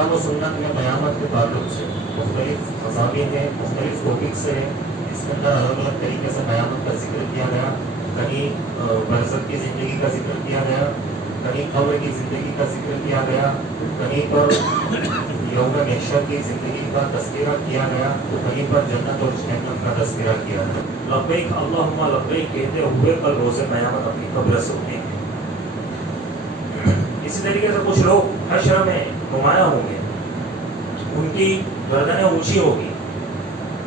کتاب و سنت میں قیامت کے تعلق سے مختلف مضامین ہیں، مختلف ٹاپکس ہیں. اس کے اندر الگ الگ طریقے سے قیامت کا ذکر کیا گیا. کہیں برزخ کی زندگی کا ذکر کیا گیا، کہیں قبر کی زندگی کا ذکر کیا گیا، کہیں پر یوم محشر کی زندگی کا تذکرہ کیا گیا، تو کہیں پر جنت اور جہنم کا تذکرہ کیا گیا. لبیک اللہم لبیک کہتے ہوئے کل روز قیامت اپنی قبر سے اٹھیں گے. اسی طریقے سے کچھ لوگ حشر میں نمایاں ہوں گے، ان کی گردنیں اونچی ہوگی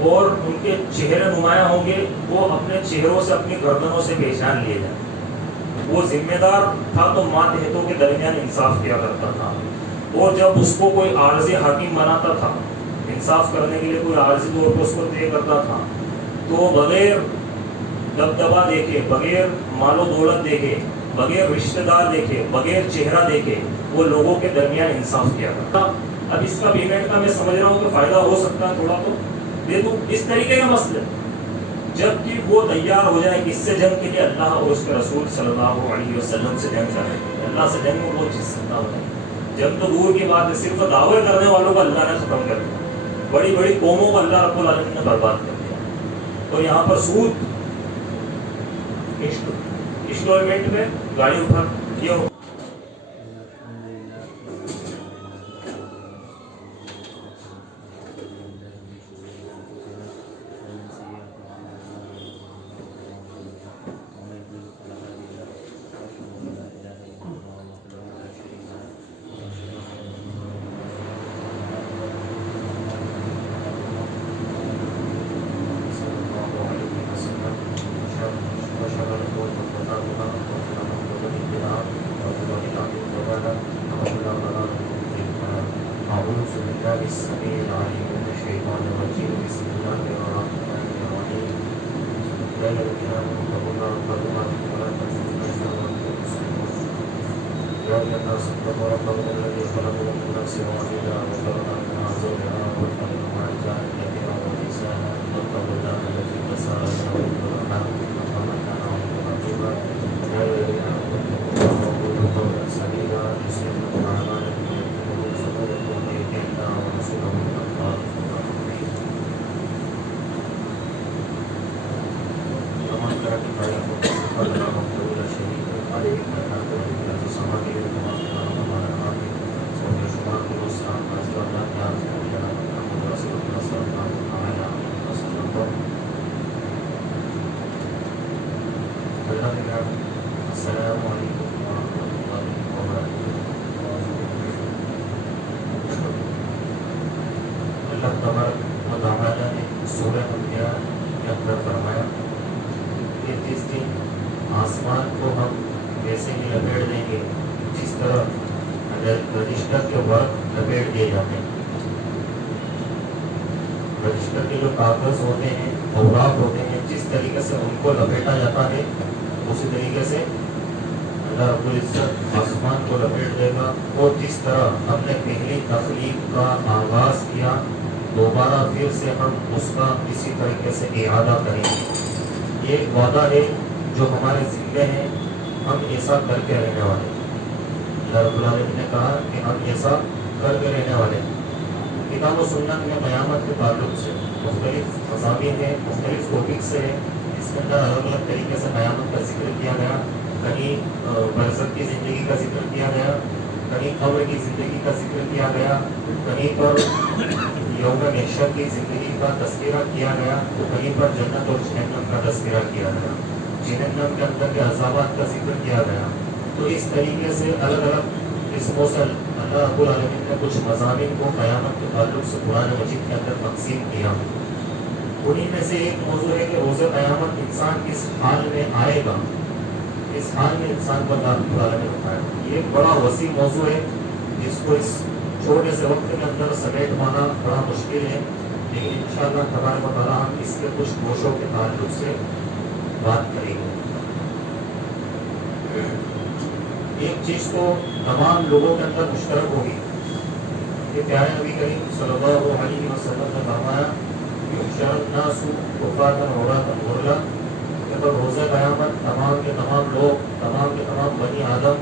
اور ان کے چہرے نمایاں ہوں گے. وہ اپنے چہروں سے اپنی گردنوں سے پہچان لیے جائیں. وہ ذمہ دار تھا تو ماتحتوں کے درمیان انصاف کیا کرتا تھا، اور جب اس کو کوئی عارضی حاکم بناتا تھا، انصاف کرنے کے لیے کوئی عارضی طور پر اس کو طے کرتا تھا، تو بغیر دبدبا دیکھے، بغیر مال و دولت دیکھے، بغیر رشتہ دار دیکھے، بغیر چہرہ دیکھے وہ لوگوں کے درمیان انصاف کیا کرتا. اب اس کا پیمنٹ کا میں سمجھ رہا ہوں کہ فائدہ ہو سکتا ہے تھوڑا، تو یہ تو اس طریقے کا مسئلہ ہے. جب کہ وہ تیار ہو جائے کس سے جنگ کے لیے، اللہ اور اس کے رسول صلی اللہ علیہ وسلم سے جنگ کرے. اللہ سے جنگ میں وہ جیت سکتا ہے. جنگ تو دور کی بات ہے، صرف دعوے کرنے والوں کو اللہ نے ختم کر دیا، بڑی بڑی قوموں کو اللہ رب العالمین نے برباد کر دیا. تو یہاں پر سود انسٹالمنٹ میں گاڑی اٹھا کیا ہو. السلام علیکم ورحمۃ اللہ وبرکاتہ. اللہ تبارک و تعالی نے سورہ انبیاء کے اندر فرمایا کہ جس دن آسمان کو ہم ویسے ہی لپیٹ دیں گے جس طرح رجسٹر کے ورق لپیٹ دیے جاتے ہیں. رجسٹر کے جو کاغذ ہوتے ہیں، اوراق ہوتے ہیں، جس طریقے سے ان کو لپیٹا جاتا ہے اسی طریقے سے اللہ رب العزت آسمان کو لپیٹ دے گا. اور جس طرح ہم نے پہلی تخلیق کا آغاز کیا، دوبارہ پھر سے ہم اس کا اسی طریقے سے اعادہ کریں گے. یہ ایک وعدہ ہے جو ہمارے ذمے ہیں، ہم ایسا کر کے رہنے والے. اللہ رب العالمین نے کہا کہ ہم ایسا کر کے رہنے والے. کتاب و سنت میں قیامت کے تعلق سے مختلف مضامین ہیں، مختلف ٹاپکس ہیں. اس کے اندر الگ الگ طریقے سے قیامت کا ذکر کیا گیا. کہیں برزخ کی زندگی کا ذکر کیا گیا، کہیں قبر کی زندگی کا ذکر کیا گیا، کہیں پر یوم محشر کی زندگی کا تذکرہ کیا گیا، تو کہیں پر جنت اور جہنم کا تذکرہ کیا گیا، جہنم کے اندر کے عذابات کا ذکر کیا گیا. تو اس طریقے سے الگ الگ قسموں سے اللہ رب العالمین نے کچھ مضامین کو قیامت کے تعلق سے قرآن مجید کے اندر تقسیم کیا. انہیں میں سے ایک موضوع ہے کہ روز قیامت انسان کس حال میں آئے گا، اس حال میں انسان کو اللہ رب العالمین اٹھائے گا. یہ ایک بڑا وسیع موضوع ہے جس کو اس چھوٹے سے وقت کے اندر سمیٹ پانا بڑا مشکل ہے، لیکن انشاءاللہ تبارک و تعالیٰ ہم اس کے کچھ گوشوں کے تعلق سے بات کریں گے. ایک چیز تو تمام لوگوں کے اندر مشترک ہوگی کہ پیارے نبی کریم صلی اللہ علیہ وسلم نے فرمایا کہ یحشر الناس حفاۃ عراۃ غرلا، کہ پر روز قیامت تمام کے تمام لوگ، تمام کے تمام بنی آدم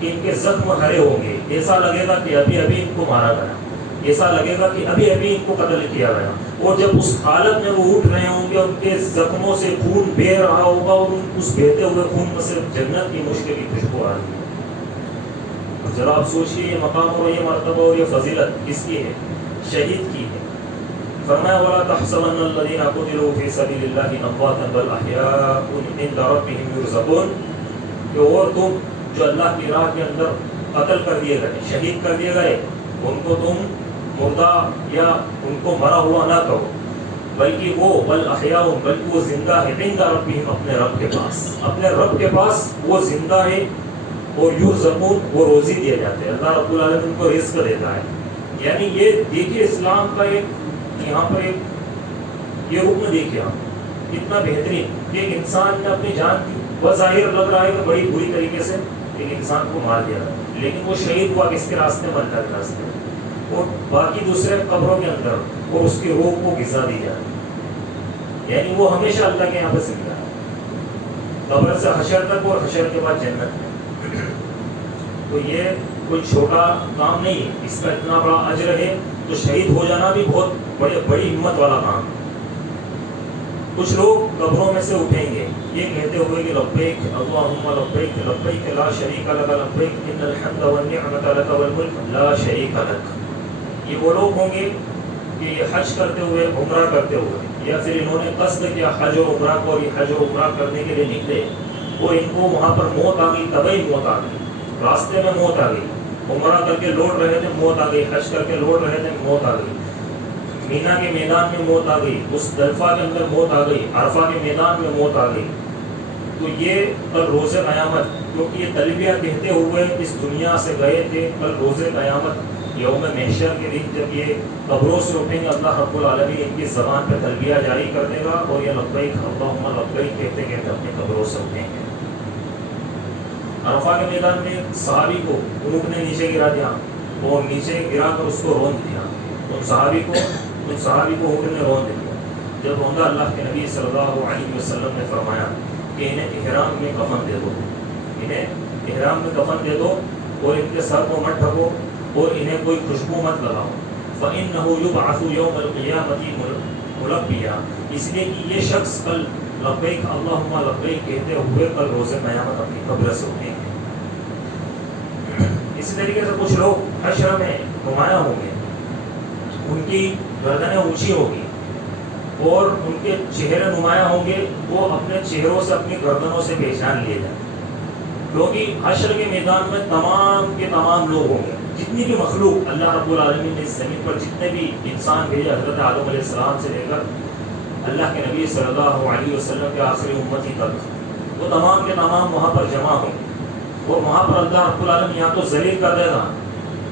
کہ ان کے زخم ہرے ہوں گے، ایسا لگے گا کہ ابھی ابھی ان کو مارا گیا، ایسا لگے گا کہ ابھی ابھی ان کو قتل کیا گیا، اور جب اس حالت میں وہ اٹھ رہے ہوں گے، ان کے زخموں سے خون بہہ رہا ہوگا، اور اس بہتے ہوئے خون میں صرف جنت کی مشک کی خوشبو آ رہی ہے۔ ذرا آپ سوچیے یہ مقام اور یہ مرتبہ اور یہ فضیلت کس کی ہے؟ شہید کی ہے۔ فرمایا وَلَا تَحْسَبَنَّ الَّذِينَ قُتِلُوا فِي سَبِيلِ اللَّهِ أَمْوَاتًا بَلْ أَحْيَاءٌ عِندَ رَبِّهِمْ يُرْزَقُونَ، کہ اور تم جو اللہ کی راہ کے اندر قتل کر دیے گئے، شہید کر دیے گئے، ان کو تم مردہ یا ان کو مرا ہوا نہ کہو، بلکہ وہ بل احیاء، بلکہ وہ زندہ ہے، عند ربہم، اپنے رب کے پاس، اپنے رب کے پاس وہ زندہ ہے، اور یرزقون، وہ روزی دیے جاتے ہیں، اللہ رب العالمین ان کو رزق دیتا ہے۔ یعنی یہ دیکھیے اسلام کا ایک یہاں پر ایک یہ رکن دیکھیے آپ کتنا بہترین، کہ ایک انسان نے اپنی جان دی، بظاہر لگ رہا ہے کہ بڑی بری طریقے سے ایک انسان کو مار دیا، لیکن وہ شہید ہوا کس کے راستے میں؟ اللہ کے راستے میں، اور باقی دوسرے قبروں کے اندر اور اس کی روح کو غذا دی جائے، یعنی وہ ہمیشہ اللہ کے یہاں پہ زندہ ہے، قبر سے حشر تک اور حشر کے بعد جنت میں۔ تو یہ کوئی چھوٹا کام نہیں ہے، اس کا اتنا بڑا اجر ہے، تو شہید ہو جانا بھی بہت بڑی ہمت والا کام ہے۔ کچھ لوگ قبروں میں سے اٹھیں گے یہ کہتے ہوئے کہ لبیک اللہم لبیک لبیک لا شریک لک لبیک ان الحمد والنعمت لک والملک لا شریک لک۔ یہ وہ لوگ ہوں گے کہ یہ حج کرتے ہوئے، عمرہ کرتے ہوئے، یا پھر انہوں نے قصد کیا حج اور عمرہ کو، اور یہ حج اور عمرہ کرنے کے لیے نکلے، اور ان کو وہاں پر موت آ گئی، طبعی موت آ گئی، راستے میں موت آ گئی، عمرہ کر کے لوٹ رہے تھے موت آ گئی، حج کر کے لوٹ رہے تھے موت آ گئی، مینا کے میدان میں موت آ گئی، مزدلفہ کے اندر موت آ گئی، عرفہ کے میدان میں موت آ گئی، تو یہ کل روز قیامت، کیونکہ یہ تلبیہ کہتے ہوئے اس دنیا سے گئے تھے، کل روز قیامت یوم محشر کے دن جب یہ قبروں سے اٹھیں گے، اللہ رب العالمین ان کی زبان پہ تلبیہ جاری کر دے گا، اور یہ لبیک اللہم لبیک کہتے کہتے اپنے قبروں سے اٹھیں گے۔ عرفہ کے میدان میں صحابی کو اونٹ نے نیچے گرا دیا، اور نیچے گرا کر اس کو روند دیا، ان صحابی کو اونٹ نے روند دیا۔ جب روندا، اللہ کے نبی صلی اللہ علیہ وسلم نے فرمایا کہ انہیں احرام میں کفن دے دو، انہیں احرام میں کفن دے دو، اور ان کے سر کو مت ڈھکو، اور انہیں کوئی خوشبو مت لگاؤ، فَإِنَّهُ يُبْعَثُ يَوْمَ الْقِيَامَةِ مُلَبِّيًا، اس لیے کہ یہ شخص کل لبیک اللہم لبیک کہتے ہوئے کل روز قیامت اپنی قبر سے اٹھیں گے۔ اسی طریقے سے کچھ لوگ حشر میں نمایاں ہوں گے، ان کی گردنیں اونچی ہوگی، اور ان کے چہرے نمایاں ہوں گے، وہ اپنے چہروں سے اپنی گردنوں سے پہچان لیے جائیں، کیونکہ حشر کے میدان میں تمام کے تمام لوگ ہوں گے، جتنی بھی مخلوق اللہ رب العالمین نے اس زمین پر جتنے بھی انسان بھیجے، حضرت آدم علیہ السلام سے لے کر اللہ کے نبی صلی اللہ علیہ وسلم کے آخری امتی تک، وہ تمام کے تمام وہاں پر جمع ہوں گے، اور وہاں پر اللہ رب العالمین یا تو ذلیل کر دے گا،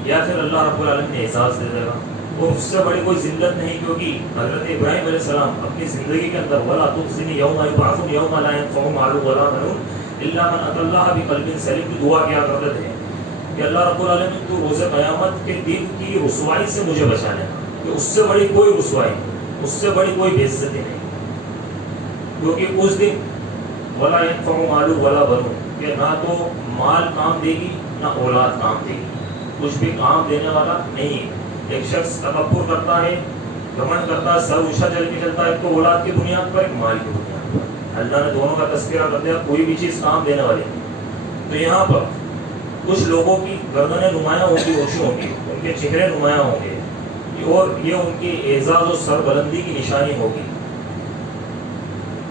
یا پھر اللہ رب العالمین نے اعزاز دے دے گا، اور اس سے بڑی کوئی ذلت نہیں، کیونکہ حضرت ابراہیم علیہ السلام اپنی زندگی کے اندر وَلَا تُخْزِنِي يَوْمَ يُبْعَثُونَ يَوْمَ لَا يَنفَعُ مَالٌ وَلَا بَنُونَ إِلَّا مَنْ أَتَى اللَّهَ بِقَلْبٍ سَلِيمٍ کی دعا کیا کرتے تھے کہ اللہ رب العالمین تو روز قیامت کے دن کی رسوائی سے مجھے بچا لینا، کہ اس سے بڑی کوئی رسوائی نہیں، اس سے بڑی کوئی بے عزتی نہیں، کیونکہ اس دن وَلَا يَنفَعُ مَالٌ وَلَا بَنُونَ، کہ نہ تو مال کام دے گی نہ اولاد کام دے گی، کچھ بھی کام دینے والا نہیں ہے۔ ایک شخص تکبر کرتا ہے، گھمنڈ کرتا ہے، سر اونچا چل کے چلتا ہے، ایک تو اولاد کی بنیاد پر، ایک مال کی بنیاد پر، اللہ نے دونوں کا تذکرہ کر دیا، کوئی بھی چیز کام دینے والی نہیں۔ تو یہاں پر کچھ لوگوں کی گردنیں نمایاں ہوں گی، اونچی ہوں گی، ان کے چہرے نمایاں ہوں گے، اور یہ ان کی اعزاز و سربلندی کی نشانی ہوگی۔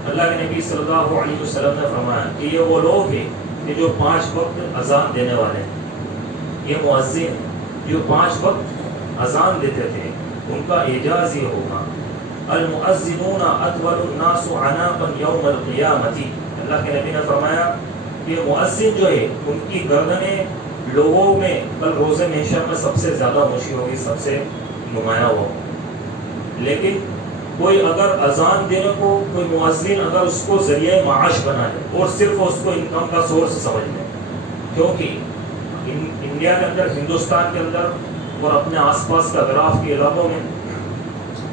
اللہ کے نبی صلی اللہ علیہ وسلم نے فرمایا کہ یہ وہ لوگ ہیں کہ جو 5 وقت اذان دینے والے ہیں، یہ مؤذن ہیں جو 5 وقت اذان دیتے تھے، ان کا اعجاز یہ ہوگا المؤذنون اطول الناس عناقا یوم القیامت، اللہ کے نبی نے فرمایا کہ مؤذن جو ہے ان کی گردنیں لوگوں میں کل روز محشر میں سب سے زیادہ اونچی ہوگی، سب سے نمایاں ہوگا۔ لیکن کوئی اگر اذان دینے کو، کوئی مؤذن اگر اس کو ذریعہ معاش بنا لے اور صرف اس کو انکم کا سورس سمجھ لے، کیونکہ انڈیا کے اندر، ہندوستان کے اندر اور اپنے آس پاس کے اطراف کے علاقوں میں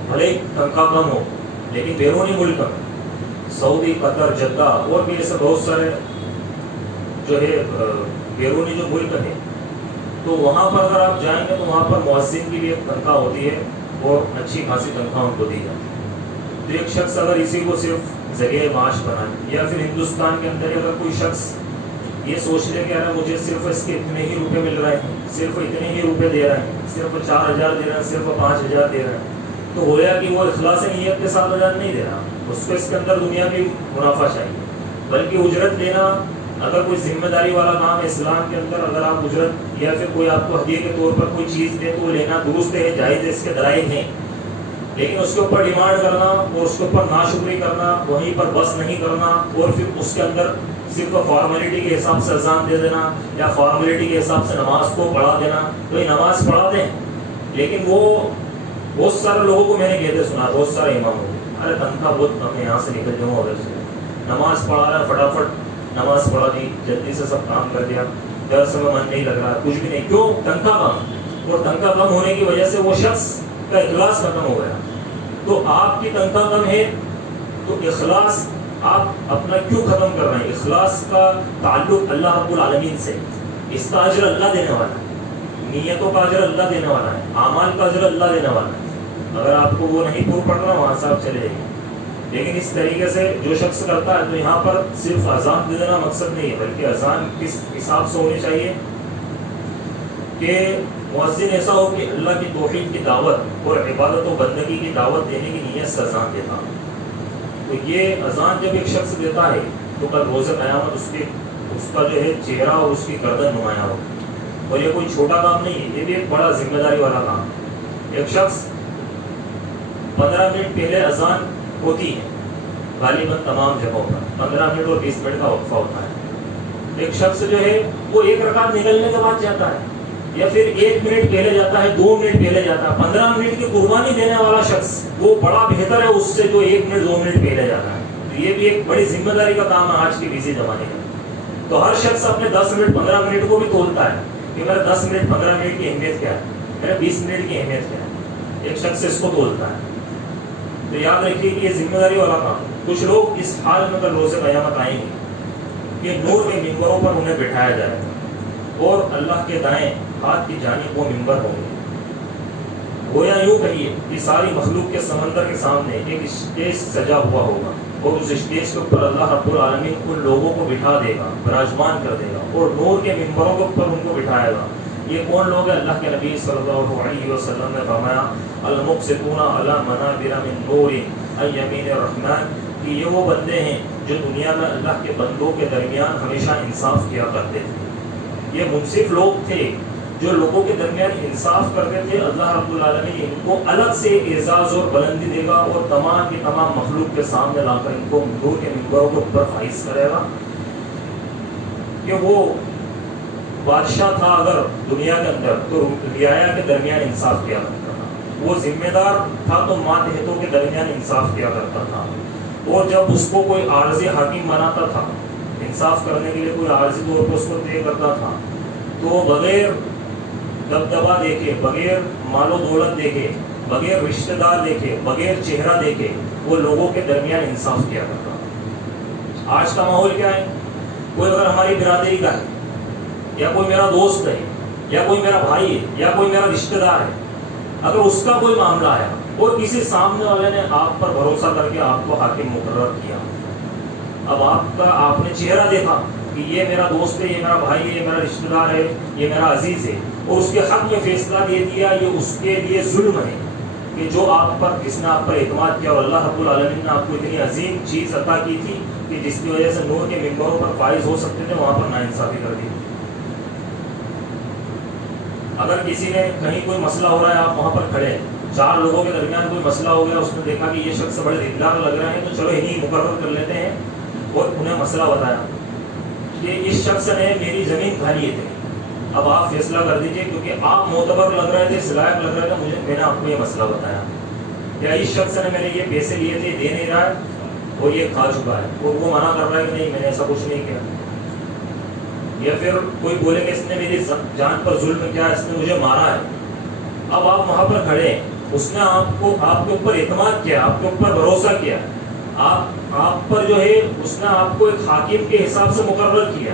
بھلے تنخواہ کم ہو، لیکن بیرونی ملک میں سعودی، قطر، جدہ اور بھی ایسے بہت سارے جو ہے بیرونی جو ملک ہے تو وہاں پر اگر آپ جائیں گے تو وہاں پر مؤذن کی بھی ایک تنخواہ ہوتی ہے اور اچھی خاصی تنخواہ ان کو دی جاتی ہے. تو ایک شخص اگر اسی کو صرف ذریعہ معاش بنائے یا پھر ہندوستان کے اندر اگر کوئی شخص یہ سوچ لے کہ یار مجھے صرف اس کے اتنے ہی روپے مل رہے ہیں, صرف اتنے ہی روپے دے رہے ہیں, صرف 4,000 دے رہے ہیں, صرف 5,000 دے رہے ہیں, تو گویا کہ وہ اخلاص نیت کے 7,000 نہیں دے رہا, اس کو اس کے اندر دنیا بھی منافع چاہیے. بلکہ اجرت دینا اگر کوئی ذمہ داری والا کام ہے اسلام کے اندر, اگر آپ اجرت یا پھر کوئی آپ کو ہدیے کے طور پر کوئی چیز دے تو وہ لینا درست ہے, جائز ہے, اس کے دلائل ہیں. لیکن اس کے اوپر ڈیمانڈ کرنا اور اس کے اوپر ناشکری کرنا, وہیں پر بس نہیں کرنا اور پھر اس کے اندر صرف فارمیلٹی کے حساب سے اذان دے دینا یا فارمیلٹی کے حساب سے نماز کو پڑھا دینا, تو یہ نماز پڑھا دیں. لیکن وہ بہت سارے لوگوں کو میں نے کہتے سنا, بہت سارے اماموں کو, ارے تنخواہ بہت کم ہے, یہاں سے نکل جاؤں ادھر سے, نماز پڑھا رہا ہے, فٹافٹ نماز پڑھا دی, جلدی سے سب کام کر دیا, درس میں من نہیں لگ رہا, کچھ بھی نہیں. کیوں؟ تنخواہ کم. اور تنخواہ کم ہونے کی وجہ سے وہ شخص کا اخلاص ختم ہو گیا. تو آپ کی تنخواہ کم ہے تو اخلاص آپ اپنا کیوں ختم کر رہے ہیں؟ اخلاص کا تعلق اللہ رب العالمین سے, اس کا اجر اللہ دینے والا ہے, نیتوں کا اجر اللہ دینے والا ہے, اعمال کا اجر اللہ دینے والا ہے. اگر آپ کو وہ نہیں پور پڑ رہا وہاں سے آپ چلے جائیں. لیکن اس طریقے سے جو شخص کرتا ہے تو یہاں پر صرف اذان دے دینا مقصد نہیں ہے, بلکہ اذان کس حساب سے ہونی چاہیے کہ مؤذن ایسا ہو کہ اللہ کی توحید کی دعوت اور عبادت و بندگی کی دعوت دینے کی نیت سے اذان دیتا. تو یہ اذان جب ایک شخص دیتا ہے تو کل روز قیامت اس کا جو ہے چہرہ اور اس کی گردن نمایاں ہو. اور یہ کوئی چھوٹا کام نہیں ہے, یہ بھی ایک بڑا ذمہ داری والا کام ہے. ایک شخص 15 منٹ پہلے اذان ہوتی ہے غالباً تمام جگہوں پر 15 منٹ اور 20 منٹ کا وقفہ ہوتا ہے. ایک شخص جو ہے وہ ایک رکعت نکلنے کے بعد جاتا ہے یا پھر 1 منٹ پہلے جاتا ہے, 2 منٹ پہلے جاتا ہے. 15 منٹ کی قربانی دینے والا شخص وہ بڑا بہتر ہے اس سے جو 1 منٹ 2 منٹ پہلے جاتا ہے. تو یہ بھی ایک بڑی ذمہ داری کا کام ہے آج کے بزی زمانے کا. تو ہر شخص اپنے 10 منٹ 15 منٹ کو بھی تولتا ہے کہ میرا 10 منٹ 15 منٹ کی اہمیت کیا ہے, میرا 20 منٹ کی اہمیت کیا ہے. ایک شخص اس کو تولتا ہے. تو یاد رکھیے کہ یہ ذمہ داری والا کام. کچھ لوگ اس حال میں کل روز قیامت آئیں گے کہ نور کے ممبروں پر انہیں بٹھایا جائے گا اور اللہ کے دائیں ہاتھ کی جانب وہ ممبر ہوں گے. گویا یوں کہیے کہ ساری مخلوق کے سمندر کے سامنے ایک اسٹیج سجا ہوا ہوگا اور اس اسٹیج کے اوپر اللہ رب العالمین ان لوگوں کو بٹھا دے گا, براجمان کر دے گا اور نور کے ممبروں کے اوپر ان کو بٹھائے گا. یہ کون لوگ ہیں؟ اللہ کے نبی صلی اللہ علیہ وسلم نے فرمایا المقسطون علی منابر من نور عن یمین الرحمن, کہ یہ وہ بندے ہیں جو دنیا میں اللہ کے بندوں کے درمیان ہمیشہ انصاف کیا کرتے تھے. یہ منصف لوگ تھے جو لوگوں کے درمیان انصاف کرتے تھے. اللہ رب العالمین ان کو الگ سے اعزاز اور بلندی دے گا اور تمام کی تمام مخلوق کے سامنے لا کر ان کو نور کے ممبروں کے اوپر فائز کرے گا کہ وہ بادشاہ تھا اگر دنیا کے اندر تو رعایا کے درمیان انصاف کیا کرتا تھا. وہ ذمہ دار تھا تو ماتحتوں کے درمیان انصاف کیا کرتا تھا. اور جب اس کو کوئی عارضی حاکم بناتا تھا انصاف کرنے کے لیے, کوئی عارضی طور پر اس کو طے کرتا تھا, تو بغیر دبدبا دیکھے, بغیر مال و دولت دیکھے, بغیر رشتہ دار دیکھے, بغیر چہرہ دیکھے وہ لوگوں کے درمیان انصاف کیا کرتا. آج کا ماحول کیا ہے؟ کوئی اگر ہماری برادری کا ہے یا کوئی میرا دوست ہے یا کوئی میرا بھائی ہے یا کوئی میرا رشتہ دار ہے, اگر اس کا کوئی معاملہ ہے اور کسی سامنے والے نے آپ پر بھروسہ کر کے آپ کو حاکم مقرر کیا, اب آپ نے چہرہ دیکھا کہ یہ میرا دوست ہے, یہ میرا بھائی ہے, یہ میرا رشتہ دار ہے, یہ میرا عزیز ہے, اور اس کے حق میں فیصلہ دے دیا, یہ اس کے لیے ظلم ہے کہ جو آپ پر, جس نے آپ پر اعتماد کیا اور اللہ رب العالمین نے آپ کو اتنی عظیم چیز عطا کی تھی کہ جس کی وجہ سے نور کے ممبروں پر فائز ہو سکتے تھے, وہاں پر ناانصافی کر دی. اگر کسی نے کہیں کوئی مسئلہ ہو رہا ہے, آپ وہاں پر کھڑے, 4 لوگوں کے درمیان کوئی مسئلہ ہو گیا, اس نے دیکھا کہ یہ شخص بڑے دیندار لگ رہے ہیں تو چلو انہیں مقرر کر لیتے ہیں, اور انہیں مسئلہ بتایا کہ اس شخص نے میری زمین کھا لی تھی, اب آپ فیصلہ کر دیجئے کیونکہ آپ معتبر لگ رہے تھے, صلاحیت لگ رہے تھے, میں نے آپ کو یہ مسئلہ بتایا, یا اس شخص نے میرے یہ پیسے لیے تھے, دے نہیں رہا ہے اور یہ کھا چکا ہے, اور وہ منع کر رہا ہے کہ نہیں میں نے ایسا کچھ نہیں کیا. یا پھر کوئی بولے کہ اس نے میری جان پر ظلم کیا, اس نے مجھے مارا ہے. اب آپ وہاں پر کھڑے ہیں, اس نے آپ کے اوپر اعتماد کیا, آپ کے اوپر بھروسہ کیا, آپ پر جو ہے اس نے آپ کو ایک حاکم کے حساب سے مقرر کیا,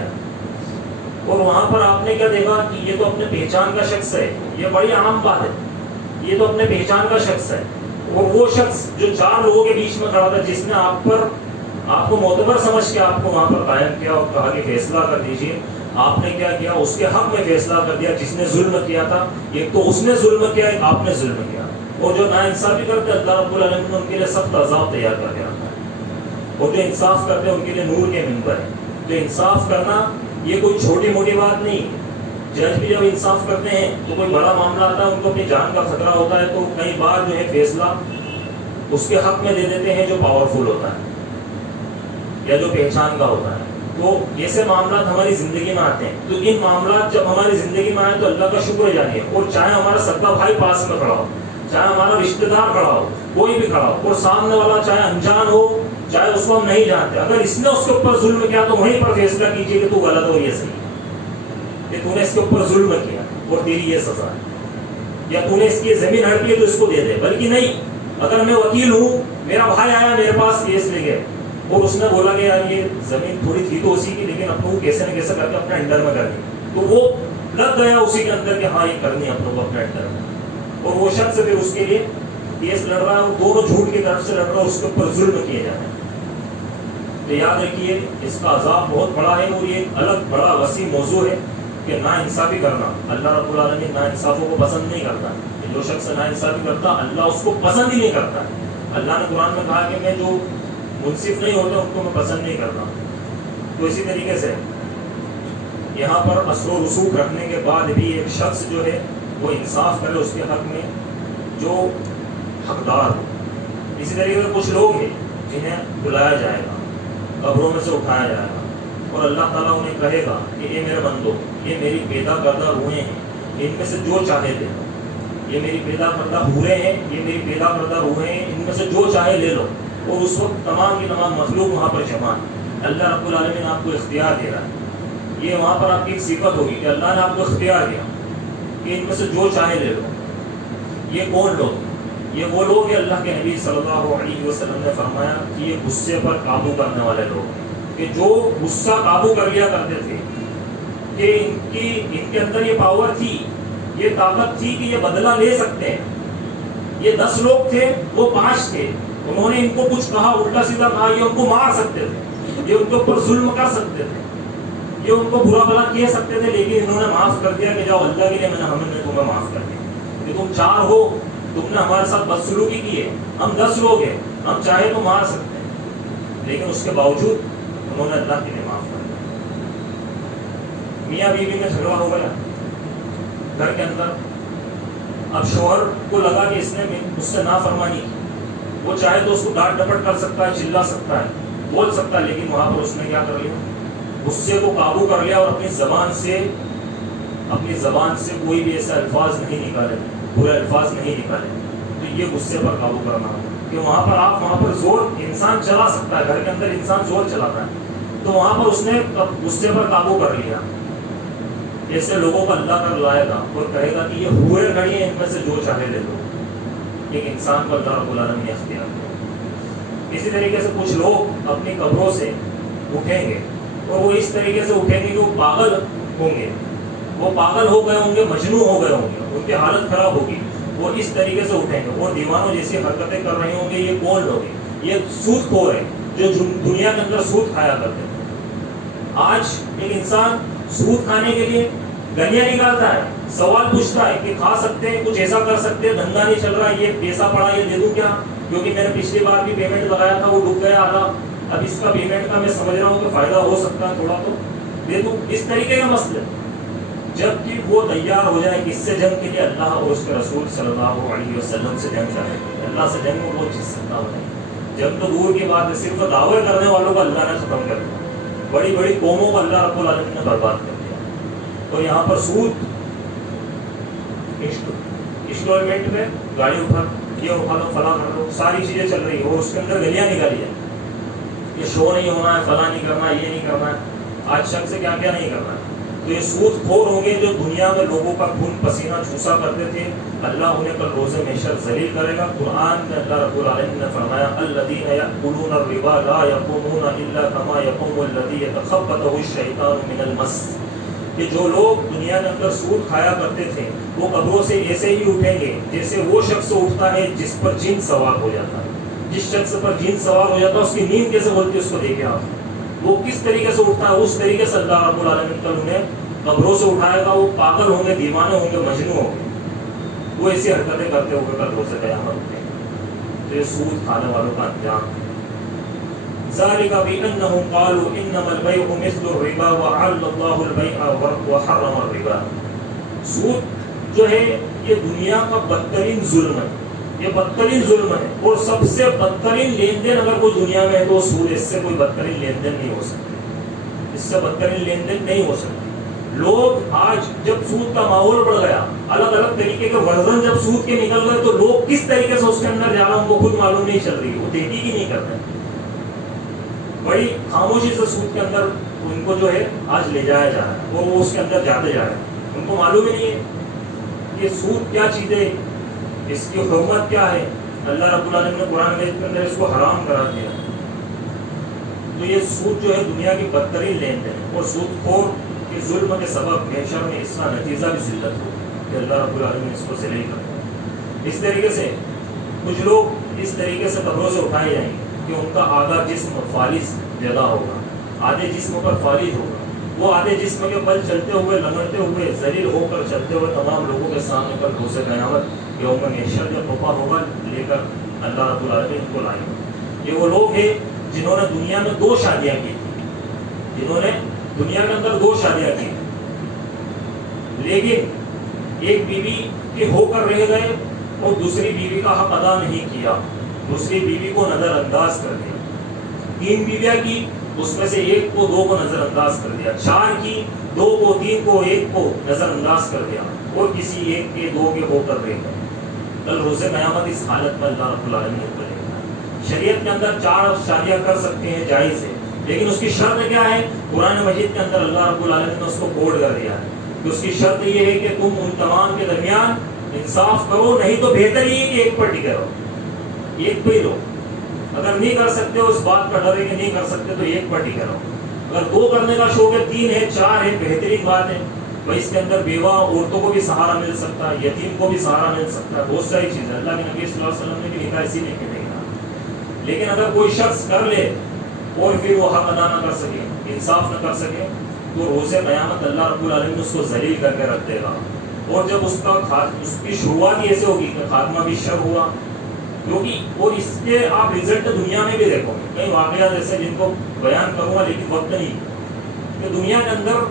اور وہاں پر آپ نے کیا دیکھا کہ یہ تو اپنے پہچان کا شخص ہے, یہ بڑی عام بات ہے, یہ تو اپنے پہچان کا شخص ہے. اور وہ شخص جو 4 لوگوں کے بیچ میں کھڑا تھا, جس نے آپ کو معتبر سمجھ کے آپ کو وہاں پر قائم کیا اور کہا کہ فیصلہ کر دیجیے, آپ نے کیا کیا, اس کے حق میں فیصلہ کر دیا. جس نے ظلم کیا تھا, ایک تو اس نے ظلم کیا, ایک آپ نے ظلم کیا. اور جو ناانصافی کرتے اللہ رب العالمین نے ان کے لیے سخت عذاب تیار کر کے رکھا ہے. اور جو انصاف کرتے ہیں ان کے لیے نور کے منبر ہے. تو انصاف کرنا یہ کوئی چھوٹی موٹی بات نہیں. جج بھی جب انصاف کرتے ہیں تو کوئی بڑا معاملہ آتا ہے, ان کو اپنی جان کا خطرہ ہوتا ہے, تو کئی بار جو ہے فیصلہ اس کے حق میں دے دیتے ہیں جو پاورفل ہوتا ہے یا جو پہچان کا ہوتا ہے. تو ایسے معاملات ہماری زندگی میں آتے ہیں. تو ان معاملات جب ہماری زندگی میں آئے تو اللہ کا شکر جانیے. اور چاہے ہمارا سگا بھائی پاس میں کھڑا ہو, چاہے ہمارا رشتہ دار کھڑا ہو, کوئی بھی کھڑا ہو, اور سامنے والا چاہے انجان ہو, چاہے اس کو ہم نہیں جانتے, اگر اس نے اس کے اوپر ظلم کیا تو وہیں پر فیصلہ کیجیے کہ تو غلط اور یہ صحیح ہے, کہ تو نے اس کے اوپر ظلم کیا اور تیری یہ سزا ہے, یا تو نے اس کی زمین ہڑپی ہے تو اس کو دے دے. بلکہ نہیں, اگر میں وکیل ہوں, میرا بھائی آیا میرے پاس کیس لے گئے اور اس نے بولا کہ یار یہ زمین تھوڑی تھی تو اسی کی, لیکن اپنے کو کیسے نہ کیسے کر کے اپنے انڈر میں کر دی, تو وہ لگ گیا اسی کے اندر کہ ہاں یہ کرنی ہے اپنے کو اپنے انڈر میں. اور وہ شخص پھر اس کے لیے کیس لڑ رہا ہے, وہ دونوں جھوٹ کی طرف سے لڑ رہا ہے, اس کے اوپر ظلم کیے جا رہے ہیں. تو یاد رکھیے اس کا عذاب بہت بڑا ہے, اور یہ ایک الگ بڑا وسیع موضوع ہے کہ ناانصافی کرنا. اللہ رب العالمین ناانصافوں کو پسند نہیں کرتا. جو شخص ناانصافی کرتا اللہ اس کو پسند ہی نہیں کرتا. اللہ نے قرآن میں کہا کہ میں جو منصف نہیں ہوتے ان کو میں پسند نہیں کرتا. تو اسی طریقے سے یہاں پر اثر و رسوخ رکھنے کے بعد بھی ایک شخص جو ہے وہ انصاف کرے اس کے حق میں جو حقدار ہو. اسی طریقے سے کچھ لوگ ہیں جنہیں بلایا جائے گا, قبروں میں سے اٹھایا جائے گا, اور اللہ تعالیٰ انہیں کہے گا کہ یہ میرے بندو, یہ میری پیدا کردہ روحیں ہیں, ان میں سے جو چاہے لے لو. یہ میری پیدا کردہ حوریں ہیں, یہ میری پیدا کردہ روحیں ہیں, ان میں سے جو چاہے لے لو. اور اس وقت تمام کی تمام مخلوق وہاں پر جمع. اللہ رب العالمین آپ کو اختیار دے رہا ہے. یہ وہاں پر آپ کی ایک صفت ہوگی کہ اللہ نے آپ کو اختیار دیا کہ ان میں سے جو چاہے لے لو. یہ کون لوگ؟ یہ وہ لوگ ہیں اللہ کے نبی صلی اللہ علیہ وسلم نے فرمایا کہ یہ غصے پر قابو کرنے والے لوگ ہیں, کہ جو غصہ قابو کر لیا کرتے تھے, کہ ان کے اندر یہ پاور تھی, یہ طاقت تھی کہ یہ بدلہ لے سکتے ہیں. یہ 10 لوگ تھے, وہ 5 تھے, انہوں نے ان کو کچھ کہا الٹا سیدھا کہا, یہ ان کو مار سکتے تھے, یہ ان کے اوپر ظلم کر سکتے تھے, یہ ان کو برا بھلا کہہ سکتے تھے, لیکن انہوں نے معاف کر دیا کہ جاؤ اللہ کے لیے ہم نے تمہیں معاف کر دیا, کہ تم 4 ہو, تم نے ہمارے ساتھ بدسلوکی کی ہے, ہم 10 لوگ ہیں, ہم چاہے تو مار سکتے ہیں, لیکن اس کے باوجود انہوں نے اللہ کے لیے معاف کر دیا. میاں بیوی میں جھگڑا ہو گیا گھر کے اندر. اب شوہر کو لگا کہ اس نے مجھ سے نافرمانی کی, وہ چاہے تو اس کو ڈانٹ ڈپٹ کر سکتا ہے, چلا سکتا ہے, بول سکتا ہے, لیکن وہاں پر اس نے کیا کر لیا, غصے کو قابو کر لیا, اور اپنی زبان سے کوئی بھی ایسے الفاظ نہیں نکالے, برے الفاظ نہیں نکالے. تو یہ غصے پر قابو کرنا ہے کہ وہاں پر زور انسان چلا سکتا ہے, گھر کے اندر انسان زور چلاتا ہے, تو وہاں پر اس نے غصے پر قابو کر لیا. ایسے لوگوں کو اللہ کر لائے گا اور کہے گا کہ یہ ہوئے کھڑی ہیں, ان میں سے جو چاہے لے لو. ایک انسان کو اللہ رب العالمین نے اختیار کیا. اسی طریقے سے کچھ لوگ اپنی قبروں سے اٹھیں گے, اور وہ اس طریقے سے اٹھیں گے کہ وہ پاگل ہوں گے, وہ پاگل ہو گئے ہوں گے, مجنون ہو گئے ہوں گے, ان کی حالت خراب ہوگی, وہ اس طریقے سے اٹھیں گے اور دیوانوں جیسی حرکتیں کر رہے ہوں گے. یہ کون لوگ ہیں؟ یہ سود خور ہیں جو دنیا کے اندر سود کھایا کرتے ہیں. آج ایک انسان سود کھانے کے لیے گلیاں نکالتا ہے, سوال پوچھتا ہے کہ کھا سکتے ہیں, کچھ ایسا کر سکتے ہیں, دھندا نہیں چل رہا, یہ پیسہ پڑا, یہ دے دوں کیا, کیونکہ میں نے پچھلی بار بھی پیمنٹ لگایا تھا, وہ ڈوب گیا آدھا, اب اس کا پیمنٹ کا میں سمجھ رہا ہوں کہ فائدہ ہو سکتا ہے تھوڑا, تو دے دوں. اس طریقے کا مسئلہ. جبکہ وہ تیار ہو جائے کس سے جنگ کے لیے, اللہ اور اس کے رسول صلی اللہ علیہ وسلم سے جنگ کرے. اللہ سے جنگ میں وہ جیت سکتا ہو نہیں. جنگ تو دور کی بات ہے, صرف دعوے کرنے والوں کو اللہ نے ختم کر دیا, بڑی بڑی قوموں کو اللہ رب العالمین نے برباد کر دیا. تو یہاں پر سود, انسٹالمنٹ میں گاڑی اٹھا, یہ اٹھا لو, فلاں کر لو, ساری چیزیں چل رہی ہیں, اور اس کے اندر گلیاں نکالی ہیں, یہ شو نہیں ہونا ہے, فلاں نہیں کرنا ہے, یہ نہیں کرنا ہے, آج شخص سے کیا کیا نہیں کرنا ہے. تو یہ سود خور ہوں گے جو دنیا میں لوگوں کا خون پسینہ چوسا کرتے تھے, اللہ انہیں کل روز محشر ذلیل کرے گا. قرآن میں اللہ رب العالمین نے فرمایا الذین یأکلون الربا لا یقومون الا کما یقوم الذی یتخبطہ الشیطان من المس. کہ جو لوگ دنیا کے اندر سود کھایا کرتے تھے وہ قبروں سے ایسے ہی اٹھیں گے جیسے وہ شخص اٹھتا ہے جس پر جن سوار ہو جاتا ہے. جس شخص پر جن سوار ہو جاتا ہے اس کی نیند کیسے بولتی ہے اس کو دیکھیں آپ, وہ کس طریقے سے اٹھتا ہے, اس طریقے سے اللہ رب العالمین کل انہیں قبروں سے اٹھائے گا. وہ پاگل ہوں گے, دیوانے ہوں گے, مجنون ہوں گے, وہ ایسی حرکتیں کرتے ہوئے قبروں سے قیامت اٹھیں گے. تو یہ سود کھانے والوں کا انجام ہے. ذالک بأنهم قالوا انما البيع مثل الربا وحل الله البيع وحرم الربا. سود جو ہے یہ دنیا کا بدترین ظلم ہے, یہ بدترین ظلم ہے, اور سب سے بدترین لین دین اگر کوئی دنیا میں ہے تو سود, اس سے کوئی بدترین لین دین نہیں ہو سکتی, اس سے بدترین لین دین نہیں ہو سکتی. لوگ آج جب سود کا ماحول بڑھ گیا, الگ الگ طریقے کے ورژن جب سود کے نکل گئے تو لوگ کس طریقے سے اس کے اندر جا رہا ان کو خود معلوم نہیں چل رہی, وہ تحقیق ہی نہیں کرتے. بڑی خاموشی سے سود کے اندر ان کو جو ہے آج لے جایا جا رہا ہے, اور وہ اس کے اندر جاتے جا رہے ہیں. ان کو معلوم ہی نہیں ہے کہ سود کیا چیز ہے, اس کی حرمت کیا ہے. اللہ رب العالمین نے قرآن مجید کے اندر اس کو حرام قرار دیا. تو یہ سود جو ہے دنیا کی بدترین لین دین ہے, اور سود خور کے ظلم کے سبب محشر میں اس کا نتیجہ بھی ذلت ہو کہ اللہ رب العالمین اس کو ذلیل کرتا ہے. اس طریقے سے کچھ لوگ اس طریقے سے قبروں سے اٹھائے جائیں گے کہ ان کا آدھا جسم فالج جگہ ہوگا, آدھے جسم پر فالج ہوگا. وہ آدھے جسم کے بل چلتے ہوئے, لنگڑتے ہوئے, ذلیل ہو کر چلتے ہوئے تمام لوگوں کے سامنے پر روز قیامت یوم محشر جب وفا ہوگا لے کر اللہ رب العالمین کو لائے گا. یہ وہ لوگ ہیں جنہوں نے دنیا میں 2 شادیاں کی, جنہوں نے دنیا کے اندر 2 شادیاں کی, لیکن ایک بیوی کے ہو کر رہ گئے اور دوسری بیوی کا حق ادا نہیں کیا, دوسری بیوی کو نظر انداز کر دیا. 3 بیویاں کی, اس میں سے 1 کو 2 کو نظر انداز کر دیا. 4 کی, 2 کو 3 کو 1 کو نظر انداز کر دیا, اور کسی 1 کے 2 کے ہو کر رہ گئے. کل روز قیامت اس حالت میں اللہ رب العالمین کو لے گا. شریعت کے اندر 4 شادیاں کر سکتے ہیں, جائز ہے, لیکن اس کی شرط کیا ہے؟ قرآن مجید کے اندر اللہ رب العالمین نے اس کو کوڈ کر دیا ہے کہ اس کی شرط یہ ہے کہ تم ان تمام کے درمیان انصاف کرو, نہیں تو بہتر یہ ہے کہ 1 پر ٹکے رہو, 1 پہ ہی رہو. اگر نہیں کر سکتے ہو, اس بات کا ڈر ہے کہ نہیں کر سکتے تو 1 پر ٹکے رہو. اگر 2 کرنے کا شوق ہے, 3 ہے, 4 ہے, بہترین بات ہے. بھائی اس کے اندر بیوہ عورتوں کو بھی سہارا مل سکتا ہے, یتیم کو بھی سہارا مل سکتا ہے, بہت ساری چیزیں. اللہ کے نبی صلی اللہ علیہ وسلم نے بھی نکاح اسی لیے کہ نہیں کہا. لیکن اگر کوئی شخص کر لے اور پھر وہ حق ادا نہ کر سکے, انصاف نہ کر سکے, تو روز قیامت اللہ رب العالمین اس کو ذلیل کر کے رکھ دے گا. اور جب اس کی شروعات ایسے ہوگی کہ خاتمہ بھی شر ہوا, کیونکہ اور اس کے آپ رزلٹ دنیا میں بھی دیکھو گے. کئی واقعات ایسے جن کو بیان کروں گا لیکن وقت نہیں, کہ دنیا کے اندر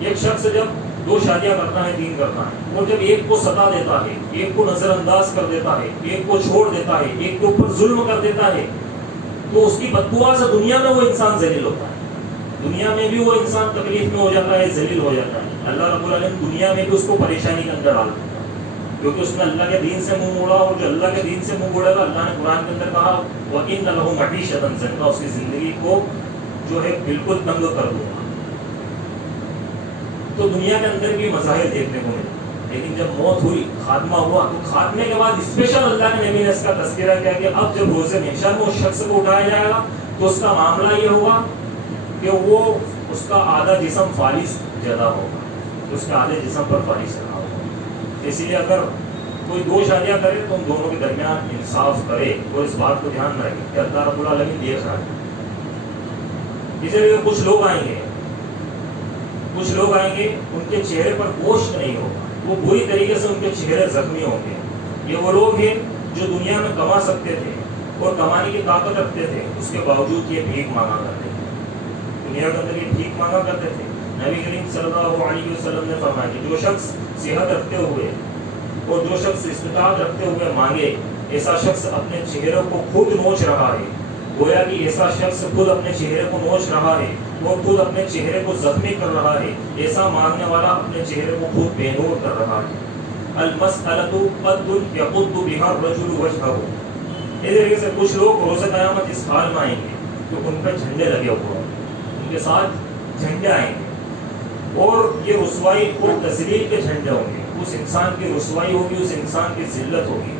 ایک شخص جب 2 شادیاں کرتا ہے, 3 کرتا ہے, اور جب 1 کو ستا دیتا ہے, 1 کو نظر انداز کر دیتا ہے, 1 کو چھوڑ دیتا ہے, 1 کے اوپر ظلم کر دیتا ہے, تو اس کی بددعا سے دنیا میں وہ انسان ذلیل ہوتا ہے, دنیا میں بھی وہ انسان تکلیف میں ہو جاتا ہے, ذلیل ہو جاتا ہے. اللہ رب العالمین دنیا میں بھی اس کو پریشانی کے اندر ڈال دیتا ہے, کیونکہ اس نے اللہ کے دین سے منہ موڑا, اور جو اللہ کے دین سے منہ موڑے گا, اللہ نے قرآن کے اندر کہا وَإِنَّ لَهُ مَعِيشَةً ضَنكًا, اس کی زندگی کو جو ہے بالکل تنگ کر دوں گا. تو دنیا کے اندر بھی مظاہر دیکھنے کو ملے. لیکن جب موت ہوئی, خاتمہ ہوا, تو خاتمے کے بعد اسپیشل اللہ کے نبی نے اس کا تذکرہ کیا کہ اب جب روز محشر میں اس شخص کو اٹھایا جائے گا تو اس کا معاملہ یہ ہوگا کہ وہ اس کا آدھا جسم فالج جدا ہوگا, اس کے آدھے جسم پر فالج جدا ہوگا. اسی لیے اگر کوئی 2 شادیاں کرے تو ان دونوں کے درمیان انصاف کرے, اور اس بات کو دھیان میں رکھے کہ اللہ رب العالمین دیکھ رہا ہے. اسی لیے کچھ لوگ آئیں گے, ان کے چہرے پر گوشت نہیں ہوگا, وہ بری طریقے سے ان کے چہرے زخمی ہوں گے. یہ وہ لوگ ہیں جو دنیا میں کما سکتے تھے اور کمانے کی طاقت رکھتے تھے, اس کے باوجود یہ بھیک مانگا کرتے تھے. دنیا کے اندر یہ بھیک مانگا کرتے تھے. نبی کریم صلی اللہ علیہ وسلم نے فرمایا کہ جو شخص صحت رکھتے ہوئے اور جو شخص استطاعت رکھتے ہوئے مانگے, ایسا شخص اپنے چہرے کو خود نوچ رہا ہے. گویا کہ ایسا شخص خود اپنے چہرے کو نوچ رہا ہے, وہ خود اپنے چہرے کو زخمی کر رہا ہے. ایسا مانگنے والا اپنے چہرے کو خود بے نور کر رہا ہے. المسألۃ قد یقض بها الرجل وجهه. اس طریقے سے کچھ لوگ روز قیامت اس حال میں آئیں گے کہ ان پہ جھنڈے لگے ہوئے ہیں, ان کے ساتھ جھنڈے آئیں گے, اور یہ رسوائی اور تذلیل کے جھنڈے ہوں گے. اس انسان کی رسوائی ہوگی, اس انسان کی ذلت ہوگی.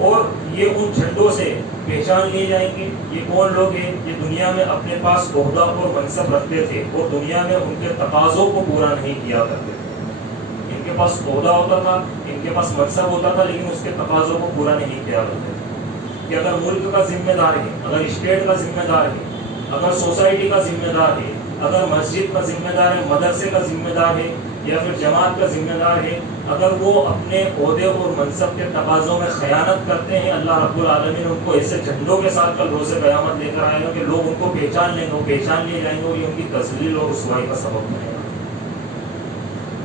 اور یہ ان جھنڈوں سے پہچان لیے جائیں گے. یہ کون لوگ ہیں؟ یہ دنیا میں اپنے پاس عہدہ اور منصب رکھتے تھے اور دنیا میں ان کے تقاضوں کو پورا نہیں کیا کرتے تھے. ان کے پاس عہدہ ہوتا تھا, ان کے پاس منصب ہوتا تھا, لیکن اس کے تقاضوں کو پورا نہیں کیا کرتے تھے. کہ اگر ملک کا ذمہ دار ہے, اگر اسٹیٹ کا ذمہ دار ہے, اگر سوسائٹی کا ذمہ دار ہے, اگر مسجد کا ذمہ دار ہے, مدرسے کا ذمہ دار ہے, یا پھر جماعت کا ذمہ دار ہے, اگر وہ اپنے عہدے اور منصب کے تقاضوں میں خیانت کرتے ہیں, اللہ رب العالمین ان کو ایسے جھنڈوں کے ساتھ کل روز قیامت لے کر آئے گا کہ لوگ ان کو پہچان لیں گے, پہچان لیے جائیں گے, اور یہ ان کی تذلیل اور رسوائی کا سبب بنے گا.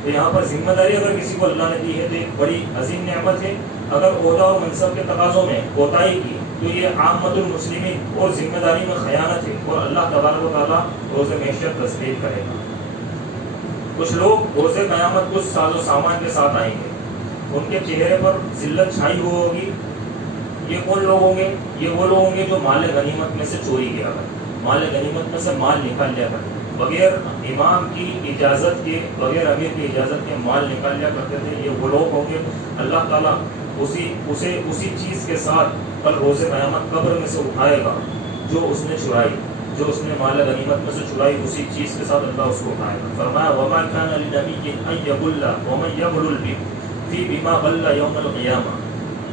تو یہاں پر ذمہ داری اگر کسی کو اللہ نے دی ہے تو ایک بڑی عظیم نعمت ہے. اگر عہدہ اور منصب کے تقاضوں میں کوتاہی کی تو یہ عامت المسلمین اور ذمہ داری میں خیانت ہے, اور اللہ تبارک و تعالیٰ روز محشر تصدیق کرے گا. کچھ لوگ روز قیامت کچھ ساز و سامان کے ساتھ آئیں گے, ان کے چہرے پر ذلت چھائی ہوئی ہوگی. یہ کون لوگ ہوں گے؟ یہ وہ لوگ ہوں گے جو مال غنیمت میں سے چوری کیا کرتے, مال غنیمت میں سے مال نکال لیا کرتے, بغیر امام کی اجازت کے, بغیر امیر کی اجازت کے مال نکال لیا کرتے تھے. یہ وہ لوگ ہوں گے اللہ تعالیٰ اسی چیز کے ساتھ کل روز قیامت قبر میں سے اٹھائے گا جو اس نے چرائی, جو اس نے مال غنیمت میں سے چرائی, اسی چیز کے ساتھ اللہ اس کو اٹھائے گا. فرمایا وما كان لنبي ان يغل ومن يغل في بما غل يوم القيامة,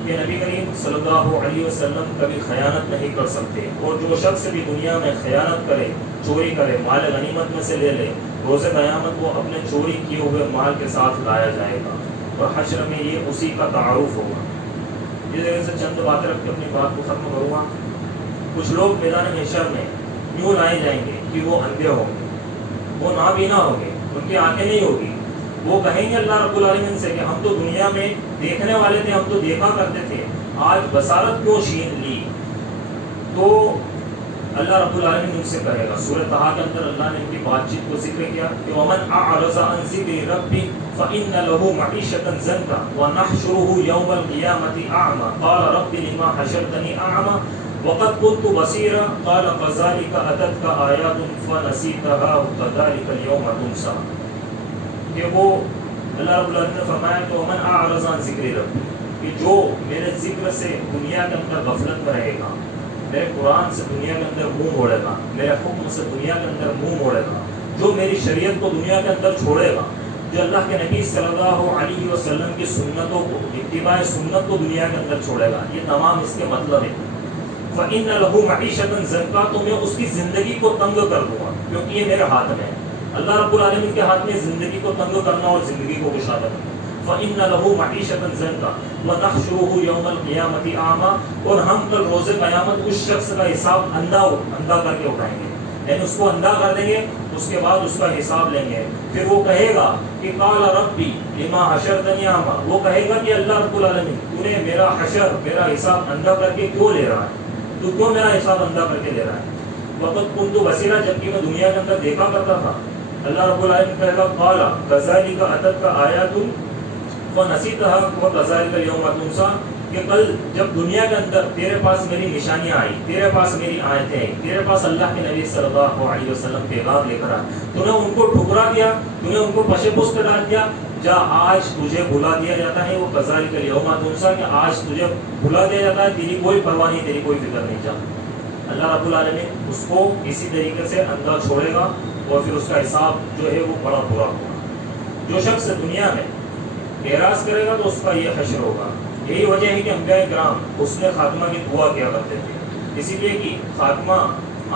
کہ نبی کریم صلی اللہ علیہ وسلم کبھی خیانت نہیں کر سکتے, اور جو شخص بھی دنیا میں خیانت کرے, چوری کرے, مال غنیمت میں سے لے لے, روز قیامت وہ اپنے چوری کیے ہوئے مال کے ساتھ لایا جائے گا, اور حشر میں یہ اسی کا تعارف ہوگا. اس طرح سے چند باتیں رکھ کے اپنی بات کو ختم کروں گا. کچھ لوگ میدان محشر میں یوں لائے جائیں گے کہ وہ اندھے ہوں گے, وہ نابینا ہوں گے, ان کی آنکھیں نہیں ہوگی. وہ کہیں گے اللہ رب العالمین سے کہ ہم تو دنیا میں دیکھنے والے تھے, ہم تو دیکھا کرتے تھے, آج بصارت کیوں چھین لی؟ تو اللہ رب العالمین ان سے کہے گا, سورہ طٰہٰ کے اندر اللہ نے ان کی بات چیت کو ذکر کیا کہ وَمَنْ أَعْرَضَ عَنْ ذِكْرِ رَبِّهِ فَإِنَّ لَهُ مَعِيشَةً ضَنكًا وَنَحْشُرُهُ يَوْمَ الْقِيَامَةِ أَعْمَى قَالَ رَبِّ لِمَا حَشَرْتَنِي أَعْمَى وَقَدْ كُنْتُ بَصِيرًا قَالَ كَذَلِكَ أَتَتْكَ آيَاتُنَا فَنَسِيتَهَا وَكَذَلِكَ الْيَوْمَ تُنسَىٰ. کہ وہ اللہ رب العالمین نے فرمایا کہ وَمَنْ أَعْرَضَ عَنْ ذِكْرِ رَبِّهِ, کہ جو میرے ذکر سے دنیا کے اندر غفلت میں رہے گا, میرے قرآن سے دنیا کے اندر منہ موڑے گا, میرے حکم سے دنیا کے اندر منہ موڑے گا, جو میری شریعت کو دنیا کے اندر چھوڑے گا, جو اللہ کے نبی صلی اللہ علیہ وسلم کی سنتوں کو, اتباع سنت کو دنیا کے اندر چھوڑے گا, یہ تمام اس کے مطلب ہے. فَإِنَّ لَهُ مَعِيشَةً ضَنكًا, تو میں اس کی زندگی کو تنگ کر دوں گا, کیونکہ یہ میرے ہاتھ میں ہے. اللہ رب العالمین کے ہاتھ میں زندگی کو تنگ کرنا اور زندگی کو کشادہ کرنا. فَإِنَّ لَهُ مَعِيشَةً ضَنكًا وَنَحْشُرُهُ يَوْمَ الْقِيَامَةِ أَعْمَى, اور ہم کل روز قیامت اس شخص کا حساب اندھا کر کے اٹھائیں گے, یعنی اس کو اندھا کر دیں گے, اس کے بعد اس کا حساب لیں گے. پھر وہ کہے گا کہ قَالَ رَبِّ لِمَا حَشَرْتَنِي أَعْمَى, وہ کہے گا کہ اللہ رب العالمین تو نے میرا حشر, میرا حساب اندھا کر کے کیوں لے رہا ہے, تو کیوں میرا حساب اندھا کر کے لے رہا ہے. وَقَدْ كُنْتُ بَصِيرًا, جبکہ میں دنیا کے اندر دیکھا کرتا تھا. اللہ رب العالمین کہے گا قَالَ كَذَلِكَ أَتَتْكَ آيَاتُنَا فَنَسِيتَهَا وَكَذَلِكَ الْيَوْمَ تُنسَىٰ, کہ کل جب دنیا کے اندر تیرے پاس میری نشانیاں آئی, تیرے پاس میری آیتیں, تیرے پاس اللہ کے نبی صلی اللہ علیہ وسلم پیغام لے کر آئے, تو نے ان کو ٹھکرا دیا, تو نے ان کو پشے پشت ڈال دیا. جا آج تجھے بھلا دیا جاتا ہے, وہ کذالک الیوم تنسیٰ, کہ آج تجھے بھلا دیا جاتا ہے, تیری کوئی پرواہ نہیں, تیری کوئی فکر نہیں. جا اللہ رب العالمین اس کو اسی طریقے سے اندھا چھوڑے گا, اور پھر اس کا حساب جو ہے وہ بڑا برا ہوگا. جو شخص دنیا میں اعراض کرے گا تو اس کا یہ حشر ہوگا. یہی وجہ ہے کہ انبیاء کرام حسن خاتمہ کی دعا کیا کرتے تھے, اسی لیے کہ خاتمہ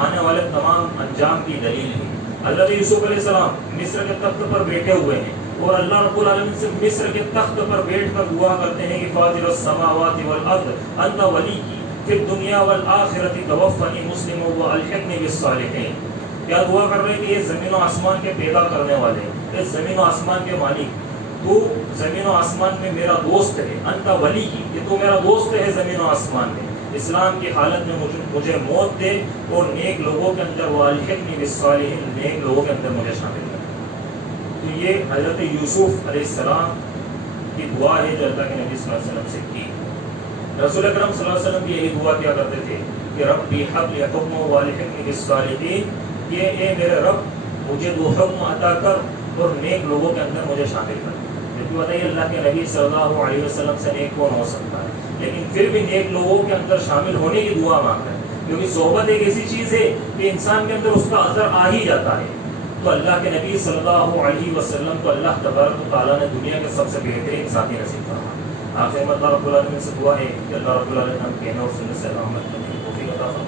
آنے والے تمام انجام کی دلیل ہے. حضرت یوسف علیہ السلام مصر کے تخت پر بیٹھے ہوئے ہیں, اور اللہ رب العالمین سے مصر کے تخت پر بیٹھ کر دعا کرتے ہیں کہ فاطر السماوات والارض انت ولی فی الدنیا والآخرۃ توفنی مسلما والحقنی بالصالحین. کیا دعا کر رہے ہیں کہ یہ زمین و آسمان کے پیدا کرنے والے, یہ زمین و آسمان کے مالک, تو زمین و آسمان میں میرا دوست ہے. انت ولی کی, کہ تو میرا دوست ہے زمین و آسمان میں, اسلام کی حالت میں مجھے موت دے, اور نیک لوگوں کے اندر والحقنی بالصالحین, نیک لوگوں کے اندر مجھے شامل کر. تو یہ حضرت یوسف علیہ السلام کی دعا ہے جو اللہ کے نبی صلی اللہ علیہ وسلم سے کی. رسول اکرم صلی اللہ علیہ وسلم بھی یہی دعا کیا کرتے تھے کہ ربی حب لی حکم والحقنی بالصالحین, کہ اے میرے رب مجھے وہ حکم عطا کر اور نیک لوگوں کے اندر مجھے شامل کر. بتائیے اللہ کے نبی صلی اللہ علیہ وسلم سے نیک کون ہو سکتا ہے؟ لیکن پھر بھی نیک لوگوں کے اندر شامل ہونے کی دعا مانگ رہے ہیں، کیونکہ صحبت ایک ایسی چیز ہے کہ انسان کے اندر اس کا اثر آ ہی جاتا ہے۔ تو اللہ کے نبی صلی اللہ علیہ وسلم کو اللہ تبارک و تعالیٰ نے دنیا کے سب سے بہترین ساتھی نصیب فرمایا۔ آخر میں اللہ رب العالمین سے دعا ہے کہ اللہ رب العالمین ہم کہنے اور سننے سے رحمت کرنے کی توفیق عطا فرمائے۔